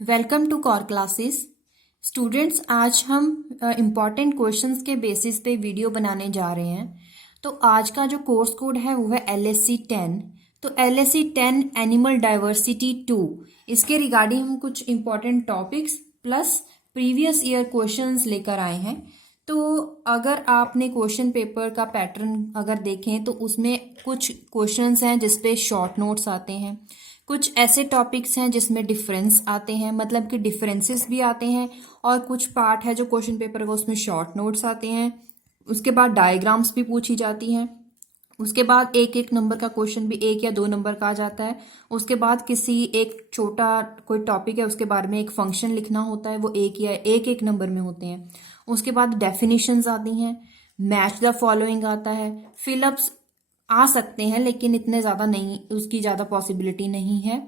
Welcome to core classes. Students, आज हम important questions के बेसिस पे वीडियो बनाने जा रहे हैं। तो आज का जो कोर्स कोड है वो है LSC 10। तो LSC 10 एनिमल डाइवर्सिटी 2, इसके रिगार्डिंग हम कुछ important topics plus previous year questions लेकर आए हैं। तो अगर आपने क्वेश्चन पेपर का पैटर्न अगर देखें तो उसमें कुछ क्वेश्चंस हैं जिसपे शॉर्ट नोट्स आते हैं, कुछ ऐसे टॉपिक्स हैं जिसमें डिफरेंस आते हैं, मतलब कि डिफरेंसेस भी आते हैं, और कुछ पार्ट है जो क्वेश्चन पेपर का उसमें शॉर्ट नोट्स आते हैं। उसके बाद डायग्राम्स भी पूछी जाती हैं। उसके बाद एक एक नंबर का क्वेश्चन भी 1 या 2 नंबर का आ जाता है। उसके बाद किसी एक छोटा कोई टॉपिक है उसके बारे में एक फंक्शन लिखना होता है, वो एक नंबर में होते हैं। उसके बाद डेफिनेशंस आती हैं, मैच द फॉलोइंग आता है, फिलअप्स आ सकते हैं लेकिन इतने ज़्यादा नहीं, उसकी ज़्यादा पॉसिबिलिटी नहीं है।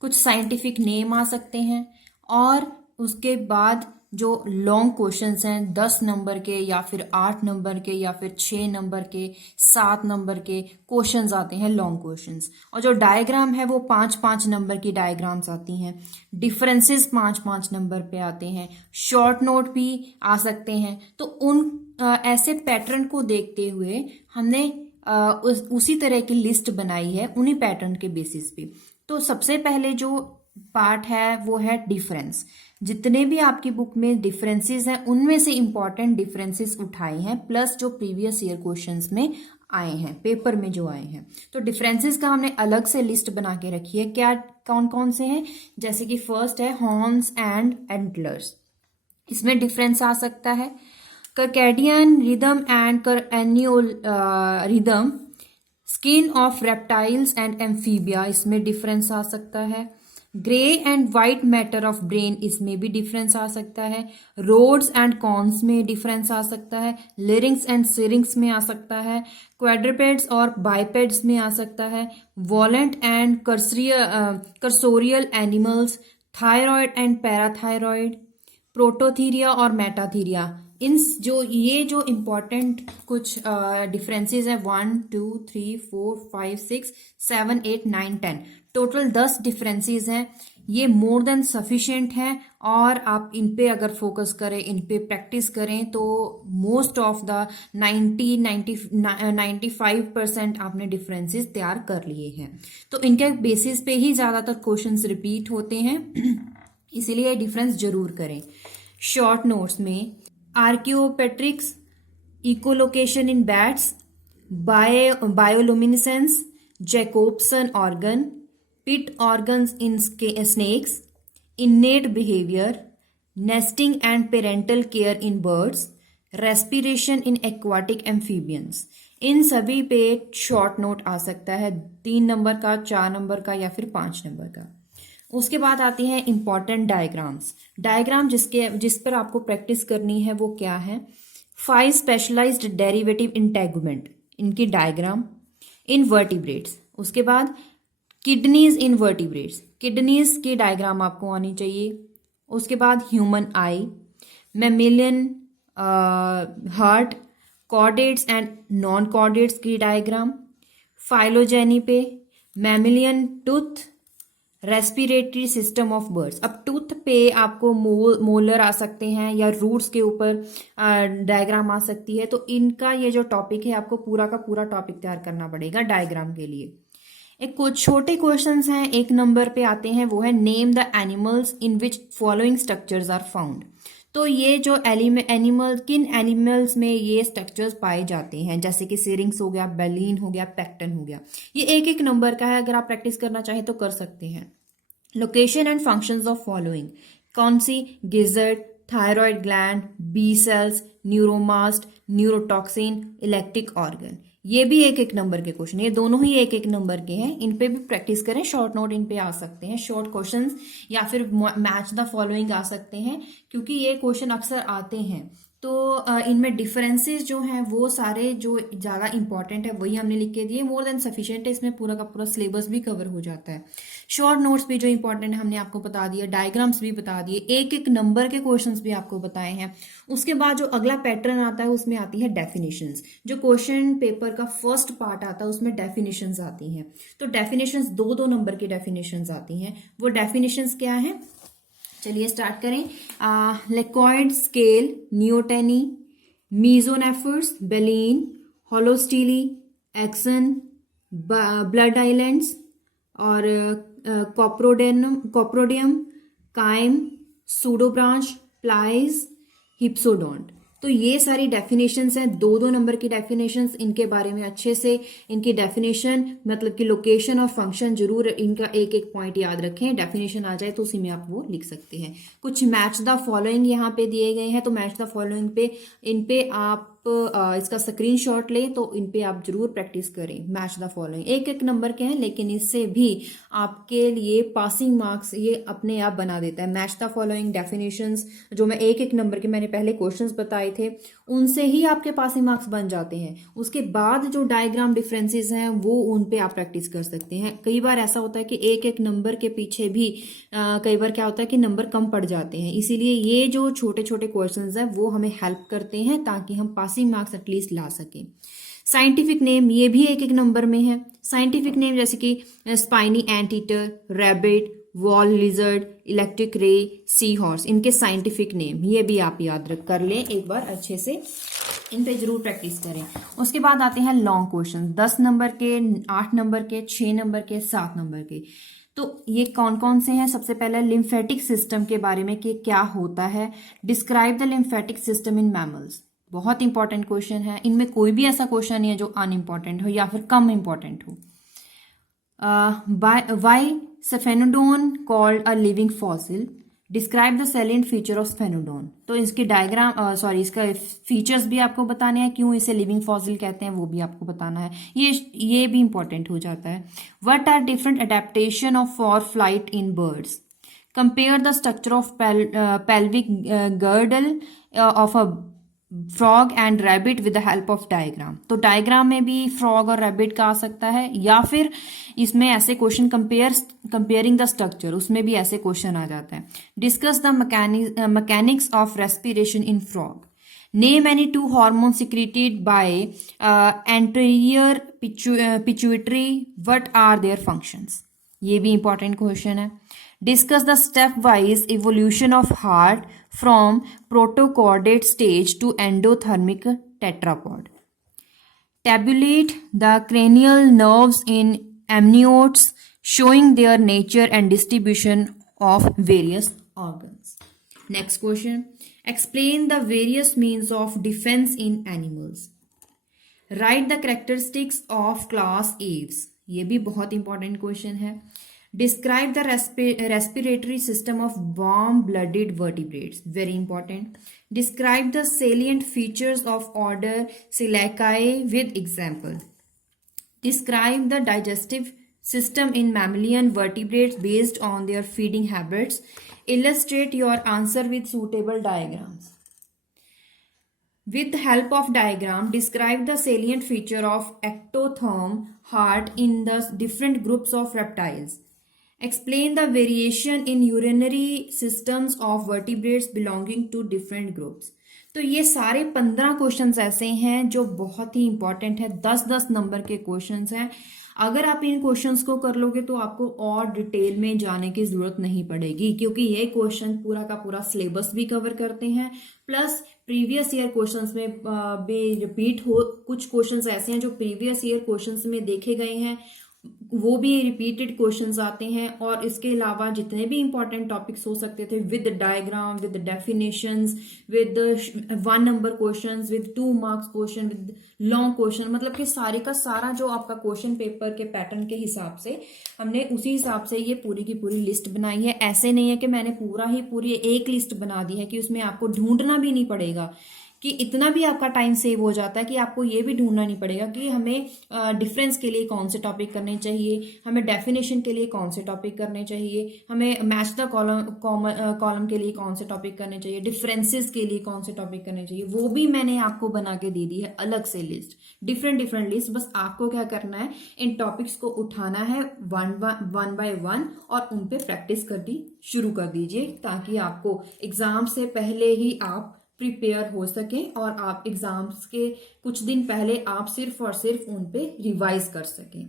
कुछ साइंटिफिक नेम आ सकते हैं, और उसके बाद जो लॉन्ग क्वेश्चंस हैं 10 नंबर के या फिर 8 नंबर के या फिर 6 नंबर के 7 नंबर के क्वेश्चंस आते हैं, लॉन्ग क्वेश्चंस। और जो डायग्राम है वो 5-5 नंबर की डायग्राम्स आती हैं। डिफरेंसेस 5-5 नंबर पे आते हैं। शॉर्ट नोट भी आ सकते हैं। तो उन ऐसे पैटर्न को देखते हुए हमने उसी तरह की लिस्ट बनाई है उन्हीं पैटर्न के बेसिस पे। तो सबसे पहले जो पार्ट है वो है डिफरेंस। जितने भी आपकी बुक में डिफरेंसेस हैं उनमें से इंपॉर्टेंट डिफरेंसेस उठाए हैं, प्लस जो प्रीवियस ईयर क्वेश्चंस में आए हैं, पेपर में जो आए हैं। तो डिफरेंसेस का हमने अलग से लिस्ट बना के रखी है। क्या कौन कौन से हैं? जैसे कि फर्स्ट है हॉर्न्स एंड एंटलर्स, इसमें डिफरेंस आ सकता है। Circadian rhythm and circannual rhythm, skin of reptiles and amphibia, इसमें डिफरेंस आ सकता है। Grey and white matter of brain, इसमें भी डिफरेंस आ सकता है। रोड्स एंड कॉन्स में डिफरेंस आ सकता है। लिरिंग्स एंड सिरिंग्स में आ सकता है। क्वाड्रपेड्स और बाइपेड्स में आ सकता है। वॉलेंट and cursorial animals, thyroid and parathyroid, Prototheria और मेटाथीरिया। इन जो इम्पोर्टेंट कुछ डिफरेंसेस है 1 2 3 4 5 6 7 8 9 10, टोटल 10 डिफरेंसेस हैं। ये मोर देन सफिशिएंट है, और आप इन पे अगर फोकस करें, इन पे प्रैक्टिस करें तो मोस्ट ऑफ द 95% आपने डिफरेंसेस तैयार कर लिए हैं। तो इनके बेसिस पे ही ज़्यादातर क्वेश्चंस रिपीट होते हैं, इसीलिए डिफरेंस जरूर करें। शॉर्ट नोट्स में archaeopteryx, echolocation in bats, bioluminescence, Jacobson organ, pit organs in snakes, innate behavior, nesting and parental care in birds, respiration in aquatic amphibians, इन सभी पे शॉर्ट नोट आ सकता है 3 नंबर का, 4 नंबर का या फिर 5 नंबर का। उसके बाद आती हैं इंपॉर्टेंट डायग्राम्स। डायग्राम जिस पर आपको प्रैक्टिस करनी है वो क्या है? 5 स्पेशलाइज्ड डेरिवेटिव इंटेगुमेंट, इनकी डायग्राम इन वर्टिब्रेट्स। उसके बाद किडनीज इन वर्टिब्रेट्स, किडनीज की डायग्राम आपको आनी चाहिए। उसके बाद human I, mammalian heart, chordates and non chordates की डायग्राम, फाइलोजेनी पे, mammalian tooth, respiratory system of birds. अब टूथ पे आपको मोलर आ सकते हैं या रूट्स के ऊपर डायग्राम आ सकती है। तो इनका ये जो टॉपिक है आपको पूरा का पूरा टॉपिक तैयार करना पड़ेगा डायग्राम के लिए। एक कुछ छोटे क्वेश्चंस हैं 1 नंबर पे आते हैं, वो है name the animals in which following structures are found. तो ये जो एनिमल, किन एनिमल्स में ये स्ट्रक्चर्स पाए जाते हैं, जैसे कि सिरिंग्स हो गया, बेलिन हो गया, पेक्टन हो गया। ये 1-1 नंबर का है, अगर आप प्रैक्टिस करना चाहें तो कर सकते हैं। Location and functions of following, कौन सी? Gizzard, thyroid gland, B cells, neuromast, neurotoxin, electric organ. ये भी 1-1 नंबर के क्वेश्चन, ये दोनों ही 1-1 नंबर के हैं। इन पे भी प्रैक्टिस करें, शॉर्ट नोट इन पे आ सकते हैं, शॉर्ट क्वेश्चंस या फिर मैच द फॉलोइंग आ सकते हैं, क्योंकि ये क्वेश्चन अक्सर आते हैं। तो इनमें डिफरेंसेस जो हैं वो सारे जो ज़्यादा इंपॉर्टेंट है वही हमने लिख के दिए, मोर देन सफिशिएंट है, इसमें पूरा का पूरा सिलेबस भी कवर हो जाता है। शॉर्ट नोट्स भी जो इंपॉर्टेंट है हमने आपको बता दिया, डायग्राम्स भी बता दिए, 1-1 नंबर के क्वेश्चंस भी आपको बताए हैं। उसके बाद जो अगला पैटर्न आता है उसमें आती है डेफिनेशंस। जो क्वेश्चन पेपर का फर्स्ट पार्ट आता है उसमें डेफिनेशंस आती हैं। तो डेफिनेशंस 2-2 नंबर की डेफिनेशंस आती हैं। वो डेफिनेशंस क्या है? चलिए स्टार्ट करें। लेकॉइड स्केल, न्यूटनी, मीजोनेफर्स, बेलीन, होलोस्टीली, एक्सन, ब्लड आइलैंड्स और कॉप्रोडियम, काइम, सूडोब्रांच, प्लाइज, हिप्सोडोंट। तो ये सारी डेफिनेशंस हैं, 2-2 नंबर की डेफिनेशंस। इनके बारे में अच्छे से इनकी डेफिनेशन मतलब कि लोकेशन और फंक्शन जरूर इनका एक एक पॉइंट याद रखें। डेफिनेशन आ जाए तो उसी में आप वो लिख सकते हैं। कुछ मैच द फॉलोइंग यहाँ पे दिए गए हैं, तो मैच द फॉलोइंग पे इन पे आप इसका स्क्रीनशॉट लें तो इन पे आप जरूर प्रैक्टिस करें। मैच द फॉलोइंग एक एक नंबर के हैं, लेकिन इससे भी आपके लिए पासिंग मार्क्स ये अपने आप बना देता है। मैच द फॉलोइंग डेफिनेशंस जो मैं एक एक नंबर के मैंने पहले क्वेश्चंस बताए थे, उनसे ही आपके पासिंग मार्क्स बन जाते हैं। उसके बाद जो डायग्राम डिफरेंसेस हैं वो उन पे आप प्रैक्टिस कर सकते हैं। कई बार ऐसा होता है कि एक एक नंबर के पीछे भी कई बार क्या होता है कि नंबर कम पड़ जाते हैं, इसीलिए ये जो छोटे छोटे क्वेश्चंस हैं वो हमें हेल्प करते हैं ताकि हम पासिंग मार्क्स एटलीस्ट ला सकें। साइंटिफिक नेम ये भी एक एक नंबर में है। साइंटिफिक नेम जैसे कि spiny anteater, rabbit, wall lizard, electric ray, sea horse, इनके साइंटिफिक नेम ये भी आप याद रख कर लें एक बार अच्छे से, इन पे जरूर प्रैक्टिस करें। उसके बाद आते हैं लॉन्ग क्वेश्चन, 10 नंबर के, 8 नंबर के, 6 नंबर के, 7 नंबर के। तो ये कौन कौन से हैं? सबसे पहले लिम्फेटिक सिस्टम के बारे में कि क्या होता है। Describe the lymphatic system in mammals, बहुत इंपॉर्टेंट क्वेश्चन है। इनमें कोई भी ऐसा क्वेश्चन नहीं है जो अनइम्पॉर्टेंट हो या फिर कम इंपॉर्टेंट हो। Why sphenodon called a living fossil, describe the salient feature of sphenodon. तो इसके डायग्राम इसका फीचर्स भी आपको बताने हैं, क्यों इसे लिविंग फॉसिल कहते हैं वो भी आपको बताना है। ये भी इंपॉर्टेंट हो जाता है। What are different adaptation of for flight in birds, compare the structure of pelvic girdle of a frog and rabbit with the help of diagram. तो डायग्राम में भी फ्रॉग और रैबिट का आ सकता है, या फिर इसमें ऐसे क्वेश्चन कंपेयरिंग द स्ट्रक्चर, उसमें भी ऐसे क्वेश्चन आ जाता है। Discuss the mechanics of respiration in frog, name any 2 hormone secreted by anterior pituitary, what are their functions, ये भी इंपॉर्टेंट क्वेश्चन है। Discuss the step wise evolution of heart from protochordate stage to endothermic tetrapod. tabulate the cranial nerves in amniotes showing their nature and distribution of various organs. Next question, explain the various means of defense in animals. Write the characteristics of class Aves, ये भी बहुत important question है। Describe the respiratory system of warm-blooded vertebrates, very important. Describe the salient features of order Selacae with example. Describe the digestive system in mammalian vertebrates based on their feeding habits. Illustrate your answer with suitable diagrams. With the help of diagram, describe the salient feature of ectotherm heart in the different groups of reptiles. Explain the variation in urinary systems of vertebrates belonging to different groups. तो ये सारे 15 questions ऐसे हैं जो बहुत ही important है, 10-10 number के questions हैं। अगर आप इन क्वेश्चंस को कर लोगे तो आपको और डिटेल में जाने की जरूरत नहीं पड़ेगी, क्योंकि ये क्वेश्चन पूरा का पूरा सिलेबस भी कवर करते हैं, प्लस प्रीवियस ईयर क्वेश्चंस में भी रिपीट हो। कुछ क्वेश्चंस ऐसे हैं जो प्रीवियस ईयर क्वेश्चंस में देखे गए हैं, वो भी रिपीटेड क्वेश्चंस आते हैं। और इसके अलावा जितने भी इंपॉर्टेंट टॉपिक्स हो सकते थे, with diagram, with definitions, with 1 number questions, with 2 marks question, with long question, मतलब कि सारे का सारा जो आपका क्वेश्चन पेपर के पैटर्न के हिसाब से हमने उसी हिसाब से ये पूरी की पूरी लिस्ट बनाई है। ऐसे नहीं है कि मैंने पूरी एक लिस्ट बना दी है कि उसमें आपको ढूंढना भी नहीं पड़ेगा, कि इतना भी आपका टाइम सेव हो जाता है कि आपको ये भी ढूंढना नहीं पड़ेगा कि हमें डिफरेंस के लिए कौन से टॉपिक करने चाहिए, हमें डेफिनेशन के लिए कौन से टॉपिक करने चाहिए, हमें मैच द कॉलम के लिए कौन से टॉपिक करने चाहिए, डिफरेंसेस के लिए कौन से टॉपिक करने चाहिए, वो भी मैंने आपको बना के दे दी है अलग से लिस्ट, डिफरेंट लिस्ट। बस आपको क्या करना है, इन टॉपिक्स को उठाना है वन बाय वन और उन पे प्रैक्टिस करनी शुरू कर दीजिए, ताकि आपको एग्जाम से पहले ही आप प्रिपेयर हो सके और आप एग्जाम्स के कुछ दिन पहले आप सिर्फ और सिर्फ उन पे रिवाइज कर सकें।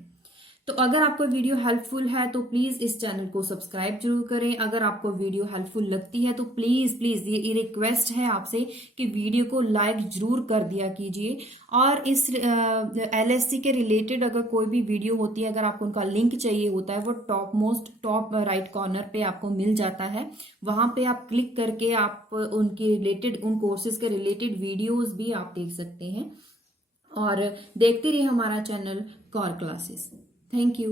तो अगर आपको वीडियो हेल्पफुल है तो प्लीज इस चैनल को सब्सक्राइब जरूर करें। अगर आपको वीडियो हेल्पफुल लगती है तो प्लीज प्लीज ये रिक्वेस्ट है आपसे कि वीडियो को लाइक जरूर कर दिया कीजिए। और इस LSC के रिलेटेड अगर कोई भी वीडियो होती है, अगर आपको उनका लिंक चाहिए होता है, वो टॉप राइट कॉर्नर पे आपको मिल जाता है। वहां पे आप क्लिक करके आप उनके रिलेटेड, उन कोर्सेज के रिलेटेड वीडियोज भी आप देख सकते हैं। और देखते रहिए हमारा channel core classes. Thank you.